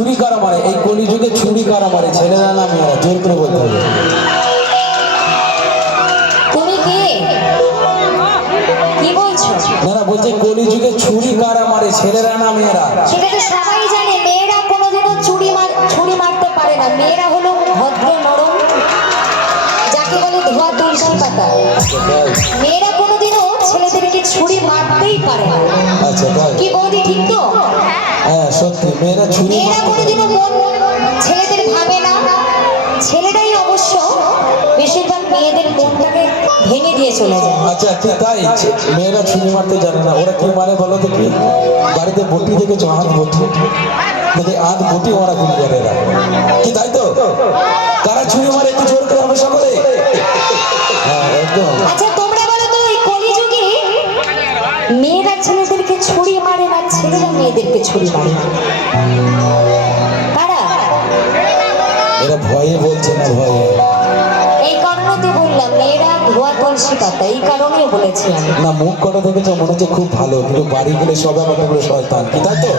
ছুরি কারা মারে? এই কলিযুগে ছুরি কারা মারে? ছেলেরা না মেয়েরা? জোর করে বলতে হবে। তুমি কে? কি বলছো? না না, বলছে কলিযুগে ছুরি কারা মারে? ছেলেরা না মেয়েরা? সেটা তো সবাই জানে। মেয়েরা কোনোদিনও ছুরি মারতে পারে না। মেয়েরা হলো ভদ্র নরম, যাকে বলে ধোয়া তুলসী পাতা। মেয়েরা কোনোদিনও ছেলেদেরকে ছুরি মারতেই পারে না। আচ্ছা তাই? কি বৌদি, ঠিক তো? হ্যাঁ সত্যি, মেয়েরা ছুরি মেয়েরা কোনোদিনও মন ছেলেদের ভাবে না। ছেলেরাই অবশ্য বেশিরভাগ মেয়েদের মনটাকে ভেঙে দিয়ে চলে যায়। আচ্ছা ঠিক তাই, মেয়েরা ছুরি মারতে জানে না। ওরা কি মানে বলো তো? কি বাড়িতে বটি দেখেছো? হাত বটি দেখে, হাত বটি ওরা গুলি করে এরা, কি তাই তো? কারা ছুরি মারে একটু জোর করে হবে সকলে? হ্যাঁ একদম। আচ্ছা তোমরা বলো তো, এই কলিযুগে মেয়েরা ছেলেদেরকে ছুরি মারে না, ছেলেরা মেয়েদেরকে ছুরি মারে? কারা? এরা ভয়ে বলছে না, ভয়ে। এই কারণে তো বললাম মেয়েরা ধোয়া তুলসী পাতা, এই কারণেই বলেছি আমি। না মুখ কটা দেখেছো, মনে হচ্ছে খুব ভালো, কিন্তু বাড়ি গেলে সবাই আমাকে বলে শয়তান, কি তাই তো?